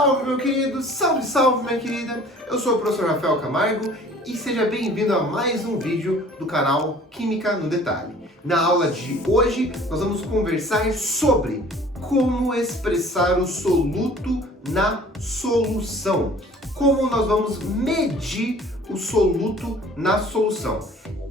Salve, meu querido! Salve, salve, minha querida! Eu sou o professor Rafael Camargo e seja bem-vindo a mais um vídeo do canal Química no Detalhe. Na aula de hoje, nós vamos conversar sobre como expressar o soluto na solução. Como nós vamos medir o soluto na solução.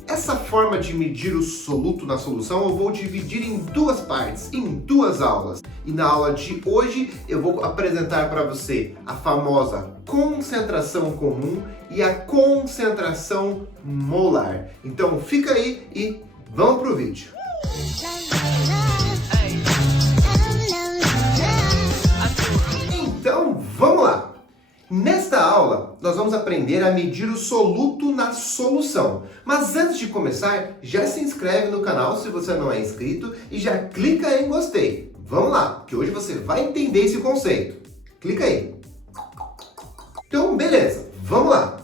Essa forma de medir o soluto na solução eu vou dividir em duas partes, em duas aulas. E na aula de hoje eu vou apresentar para você a famosa concentração comum e a concentração molar. Então fica aí e vamos pro vídeo. Então vamos lá! Nesta aula, nós vamos aprender a medir o soluto na solução. Mas antes de começar, já se inscreve no canal se você não é inscrito e já clica em gostei. Vamos lá, que hoje você vai entender esse conceito. Clica aí. Então, beleza, vamos lá.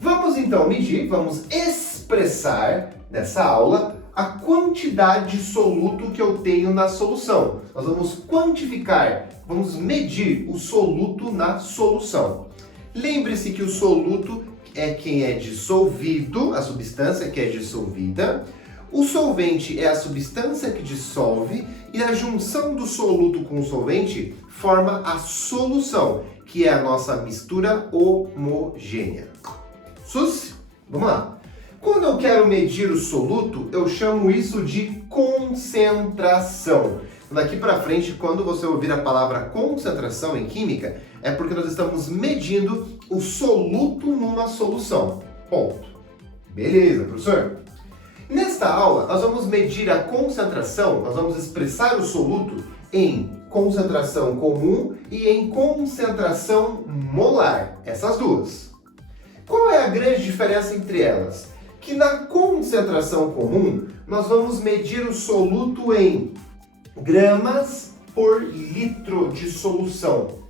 Vamos então medir, vamos expressar nessa aula a quantidade de soluto que eu tenho na solução. Nós vamos quantificar, vamos medir o soluto na solução. Lembre-se que o soluto é quem é dissolvido, a substância que é dissolvida. O solvente é a substância que dissolve e a junção do soluto com o solvente forma a solução, que é a nossa mistura homogênea. Sus, vamos lá. Quando eu quero medir o soluto, eu chamo isso de concentração. Daqui para frente, quando você ouvir a palavra concentração em química, é porque nós estamos medindo o soluto numa solução. Ponto. Beleza, professor? Nesta aula, nós vamos medir a concentração, nós vamos expressar o soluto em concentração comum e em concentração molar. Essas duas. Qual é a grande diferença entre elas? Que na concentração comum, nós vamos medir o soluto em gramas por litro de solução.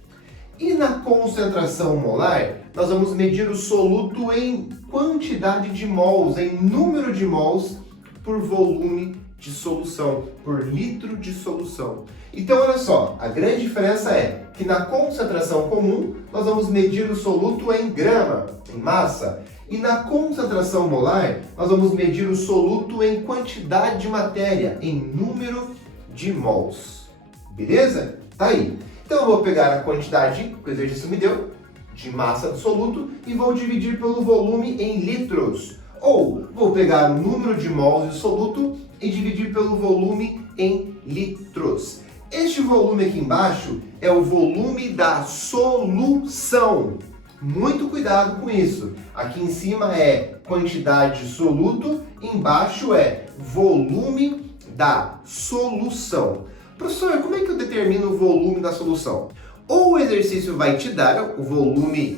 E na concentração molar, nós vamos medir o soluto em quantidade de mols, em número de mols por volume de solução, por litro de solução. Então, olha só, a grande diferença é que na concentração comum, nós vamos medir o soluto em grama, em massa. E na concentração molar, nós vamos medir o soluto em quantidade de matéria, em número de mols. Beleza? Tá aí. Então eu vou pegar a quantidade que o exercício me deu, de massa do soluto, e vou dividir pelo volume em litros. Ou vou pegar o número de mols do soluto e dividir pelo volume em litros. Este volume aqui embaixo é o volume da solução. Muito cuidado com isso. Aqui em cima é quantidade de soluto, embaixo é volume da solução. Professor, como é que eu determino o volume da solução? Ou o exercício vai te dar o volume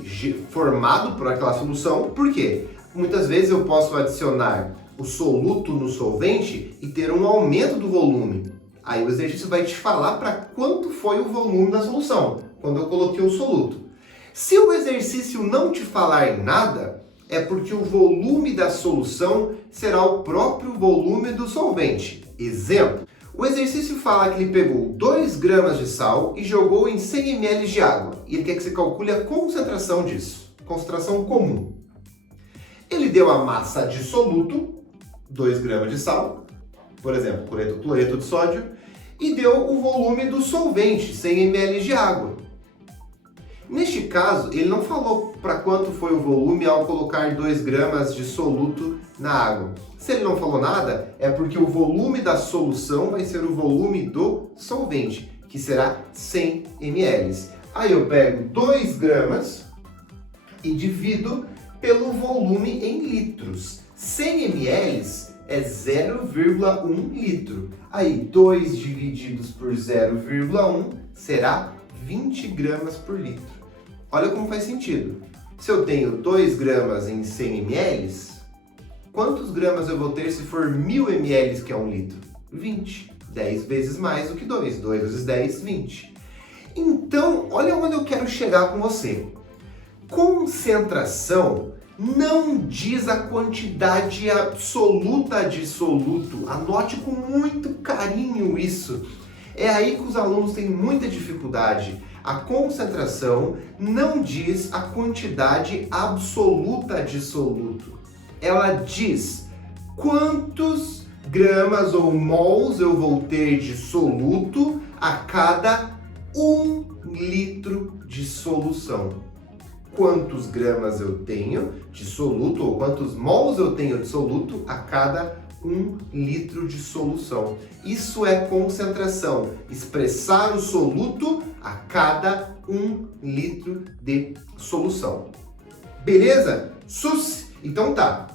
formado por aquela solução, por quê? Muitas vezes eu posso adicionar o soluto no solvente e ter um aumento do volume. Aí o exercício vai te falar para quanto foi o volume da solução, quando eu coloquei o soluto. Se o exercício não te falar nada, é porque o volume da solução será o próprio volume do solvente. Exemplo, o exercício fala que ele pegou 2 gramas de sal e jogou em 100 ml de água. E ele quer que você calcule a concentração disso, concentração comum. Ele deu a massa de soluto, 2 gramas de sal, por exemplo, cloreto de sódio, e deu o volume do solvente, 100 ml de água. Neste caso, ele não falou para quanto foi o volume ao colocar 2 gramas de soluto na água. Se ele não falou nada, é porque o volume da solução vai ser o volume do solvente, que será 100 ml. Aí eu pego 2 gramas e divido pelo volume em litros. 100 ml é 0,1 litro. Aí 2 divididos por 0,1 será 20 gramas por litro. Olha como faz sentido. Se eu tenho 2 gramas em 100 ml, quantos gramas eu vou ter se for 1000 ml, que é 1 litro? 20. 10 vezes mais do que 2. 2 vezes 10, 20. Então, olha onde eu quero chegar com você. Concentração não diz a quantidade absoluta de soluto. Anote com muito carinho isso. É aí que os alunos têm muita dificuldade. A concentração não diz a quantidade absoluta de soluto. Ela diz quantos gramas ou mols eu vou ter de soluto a cada 1 litro de solução. Quantos gramas eu tenho de soluto ou quantos mols eu tenho de soluto a cada 1 litro de solução. Isso é concentração, expressar o soluto a cada 1 litro de solução. Beleza? Sus? Então tá.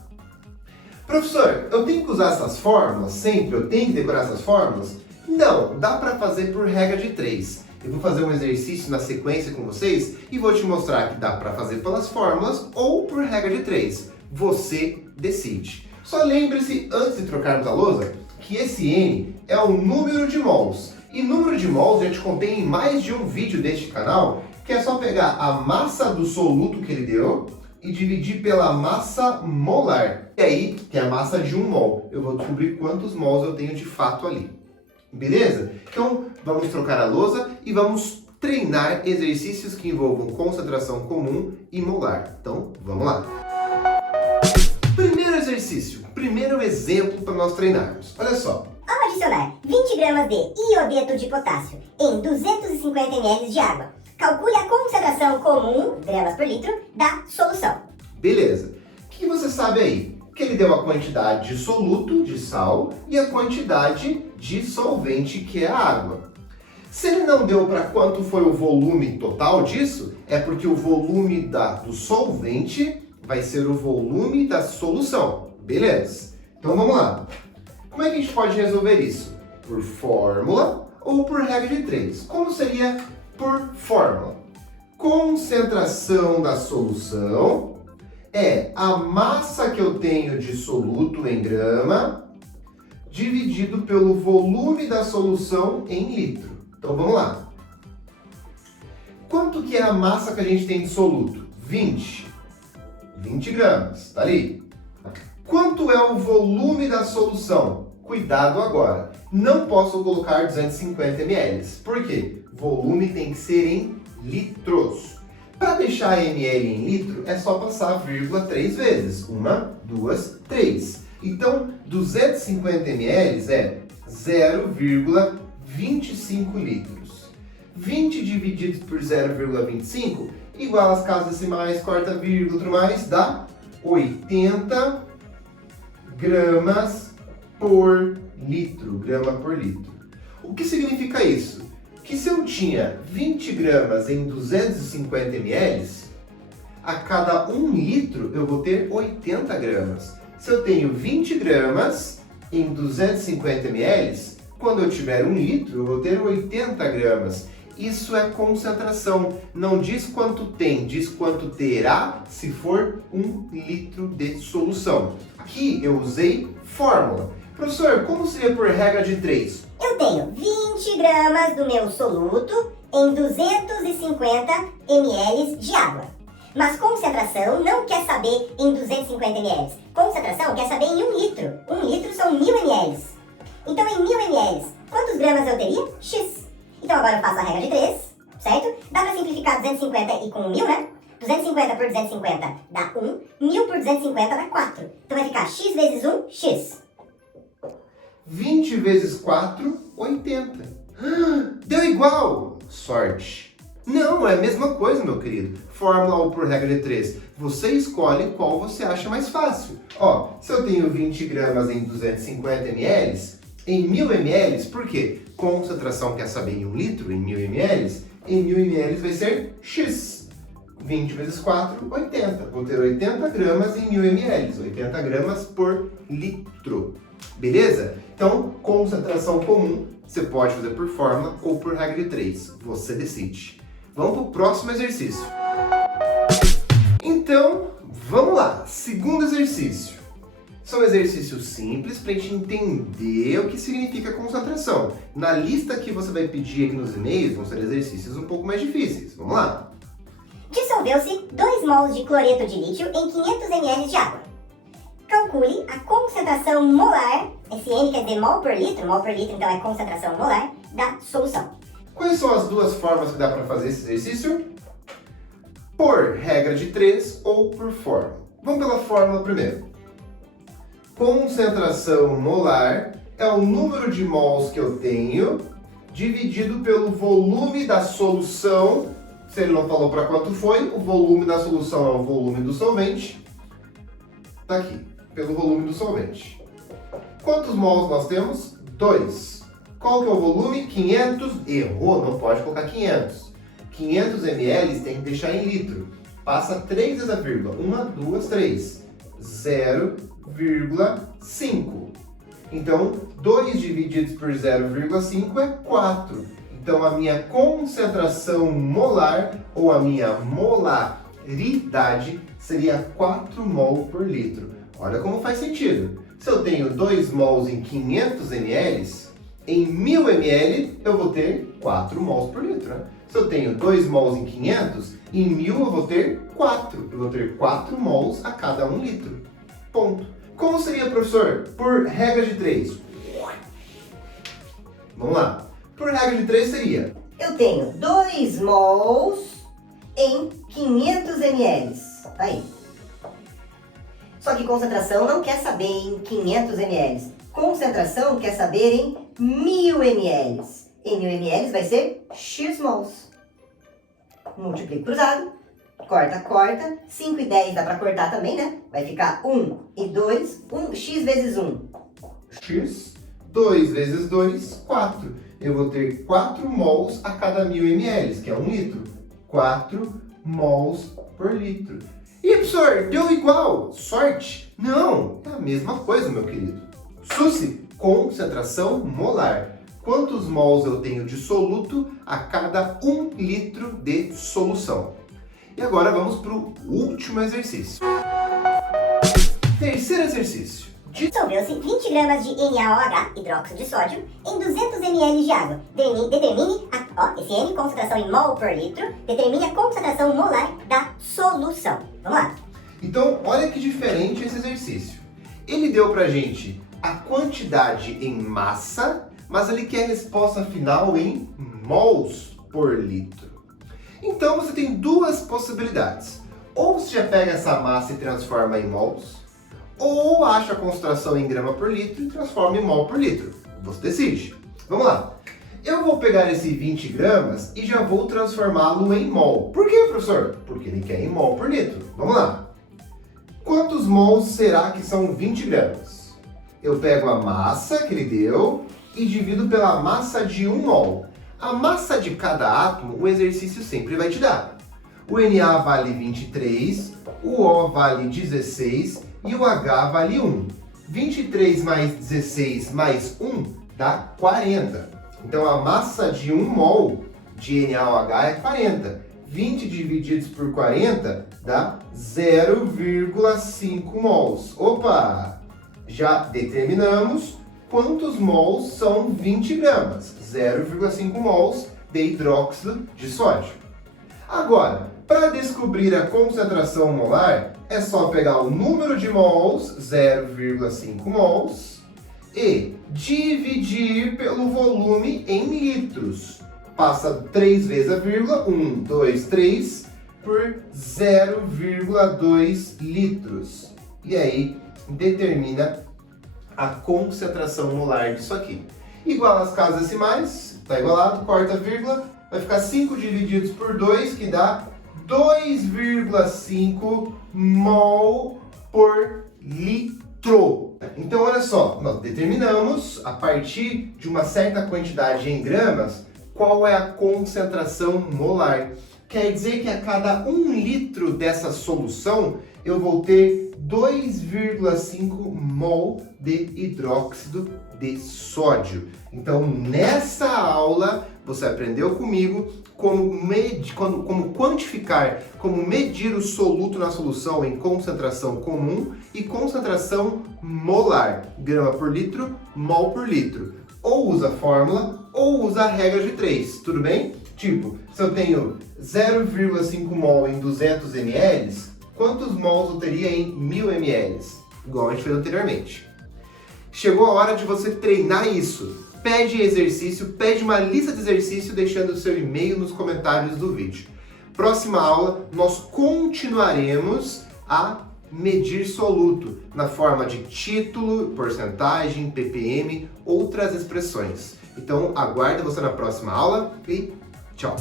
Professor, eu tenho que usar essas fórmulas sempre? Eu tenho que decorar essas fórmulas? Não, dá para fazer por regra de 3. Eu vou fazer um exercício na sequência com vocês e vou te mostrar que dá para fazer pelas fórmulas ou por regra de 3. Você decide. Só lembre-se, antes de trocarmos a lousa, que esse N é o número de mols. E número de mols eu te contei em mais de um vídeo deste canal, que é só pegar a massa do soluto que ele deu e dividir pela massa molar. E aí tem a massa de 1 mol. Eu vou descobrir quantos mols eu tenho de fato ali. Beleza? Então vamos trocar a lousa e vamos treinar exercícios que envolvam concentração comum e molar. Então vamos lá. Primeiro exercício, primeiro exemplo para nós treinarmos. Olha só. Ao adicionar 20 gramas de iodeto de potássio em 250 ml de água, calcule a concentração comum, gramas por litro, da solução. Beleza. O que você sabe aí? Que ele deu a quantidade de soluto, de sal, e a quantidade de solvente, que é a água. Se ele não deu para quanto foi o volume total disso, é porque o volume do solvente vai ser o volume da solução. Beleza? Então vamos lá. Como é que a gente pode resolver isso? Por fórmula ou por regra de 3? Como seria por fórmula? Concentração da solução é a massa que eu tenho de soluto em grama dividido pelo volume da solução em litro. Então vamos lá. Quanto que é a massa que a gente tem de soluto? 20 gramas, tá ali. Quanto é o volume da solução? Cuidado agora, não posso colocar 250 ml. Por quê? Volume tem que ser em litros. Para deixar ml em litro, é só passar vírgula 3 vezes. 1, 2, 3. Então, 250 ml é 0,25 litros. 20 dividido por 0,25 igual às casas decimais, corta vírgula, outro mais, dá 80 gramas por litro. Grama por litro. O que significa isso? Que se eu tinha 20 gramas em 250 ml, a cada 1 litro eu vou ter 80 gramas. Se eu tenho 20 gramas em 250 ml, quando eu tiver 1 litro eu vou ter 80 gramas. Isso é concentração. Não diz quanto tem, diz quanto terá se for 1 litro de solução. Aqui eu usei fórmula. Professor, como seria por regra de 3? Eu tenho 20 gramas do meu soluto em 250 ml de água. Mas concentração não quer saber em 250 ml. Concentração quer saber em 1 litro. 1 litro são 1000 ml. Então em 1000 ml, quantos gramas eu teria? X. Então agora eu faço a regra de 3, certo? Dá para simplificar 250 e com 1000, né? 250 por 250 dá 1, 1000 por 250 dá 4. Então vai ficar x vezes 1, x. 20 vezes 4, 80. Deu igual! Sorte! Não, é a mesma coisa, meu querido. Fórmula ou por regra de 3. Você escolhe qual você acha mais fácil. Ó, se eu tenho 20 gramas em 250 ml, em 1000 ml, por quê? Concentração quer saber em 1 litro, em 1000 ml. Em 1000 ml vai ser x. 20 vezes 4, 80. Vou ter 80 gramas em 1000 ml. 80 gramas por litro. Beleza? Então, concentração comum, você pode fazer por fórmula ou por regra de 3. Você decide. Vamos para o próximo exercício. Então, vamos lá. Segundo exercício. São exercícios simples para a gente entender o que significa concentração. Na lista que você vai pedir aqui nos e-mails, vão ser exercícios um pouco mais difíceis. Vamos lá. Dissolveu-se 2 mols de cloreto de lítio em 500 ml de água. Calcule a concentração molar, esse N quer dizer mol por litro então é concentração molar, da solução. Quais são as duas formas que dá para fazer esse exercício? Por regra de 3 ou por fórmula. Vamos pela fórmula primeiro. Concentração molar é o número de mols que eu tenho dividido pelo volume da solução. Se ele não falou para quanto foi, o volume da solução é o volume do solvente. Está aqui, pelo volume do solvente. Quantos mols nós temos? 2. Qual que é o volume? 500. Errou, não pode colocar 500. 500 ml tem que deixar em litro. Passa 3 vezes a vírgula. 1, 2, 3. 0,5. Então, 2 divididos por 0,5 é 4. Então, a minha concentração molar, ou a minha molaridade, seria 4 mol por litro. Olha como faz sentido. Se eu tenho 2 mols em 500 ml, em 1000 ml eu vou ter 4 mols por litro. Né? Se eu tenho 2 mols em 500, em 1000 eu vou ter 4. Eu vou ter 4 mols a cada 1 litro. Ponto. Como seria, professor? Por regra de 3. Vamos lá. Por regra de 3 seria... Eu tenho 2 mols em 500 ml. Aí. Só que concentração não quer saber em 500 ml. Concentração quer saber em 1000 ml. Em 1000 ml vai ser X mols. Multiplico cruzado. Corta, corta. 5 e 10 dá para cortar também, né? Vai ficar 1 e 2. X vezes 1. X. 2 vezes 2, 4. Eu vou ter 4 mols a cada 1000 ml, que é 1 litro. 4 mols por litro. E, professor, deu igual? Sorte? Não, é a mesma coisa, meu querido. SUSI, concentração molar. Quantos mols eu tenho de soluto a cada 1 litro de solução? E agora vamos para o último exercício. Terceiro exercício. Dissolveu-se 20 gramas de NaOH, hidróxido de sódio, em 200 ml de água. Determine esse N, concentração em mol por litro, determine a concentração molar da solução. Vamos lá. Então, olha que diferente esse exercício. Ele deu pra gente a quantidade em massa, mas ele quer a resposta final em mols por litro. Então, você tem duas possibilidades. Ou você já pega essa massa e transforma em mols, ou acha a concentração em grama por litro e transforma em mol por litro. Você decide. Vamos lá. Eu vou pegar esse 20 gramas e já vou transformá-lo em mol. Por quê, professor? Porque ele quer em mol por litro. Vamos lá. Quantos mols será que são 20 gramas? Eu pego a massa que ele deu e divido pela massa de 1 mol. A massa de cada átomo, o exercício sempre vai te dar. O Na vale 23, o O vale 16 e o H vale 1. 23 mais 16 mais 1 dá 40. Então a massa de 1 mol de NaOH é 40. 20 divididos por 40 dá 0,5 mols. Opa! Já determinamos quantos mols são 20 gramas. 0,5 mols de hidróxido de sódio. Agora, para descobrir a concentração molar, é só pegar o número de mols, 0,5 mols, e dividir pelo volume em litros. Passa 3 vezes a vírgula, 1, 2, 3, por 0,2 litros. E aí, determina a concentração molar disso aqui. Igual às casas decimais, está igualado, corta a vírgula, vai ficar 5 divididos por 2, que dá 2,5 mol por litro. Então, olha só, nós determinamos, a partir de uma certa quantidade em gramas, qual é a concentração molar. Quer dizer que a cada 1 litro dessa solução, eu vou ter 2,5 mol de hidróxido de sódio. Então, nessa aula, você aprendeu comigo como quantificar, como medir o soluto na solução em concentração comum e concentração molar, grama por litro, mol por litro. Ou usa a fórmula, ou usa a regra de 3, tudo bem? Tipo, se eu tenho 0,5 mol em 200 ml, quantos mols eu teria em 1000 ml? Igual a gente fez anteriormente. Chegou a hora de você treinar isso. pede exercício, pede uma lista de exercício deixando o seu e-mail nos comentários do vídeo. Próxima aula, nós continuaremos a medir soluto na forma de título, porcentagem, ppm, outras expressões. Então, aguardo você na próxima aula e tchau!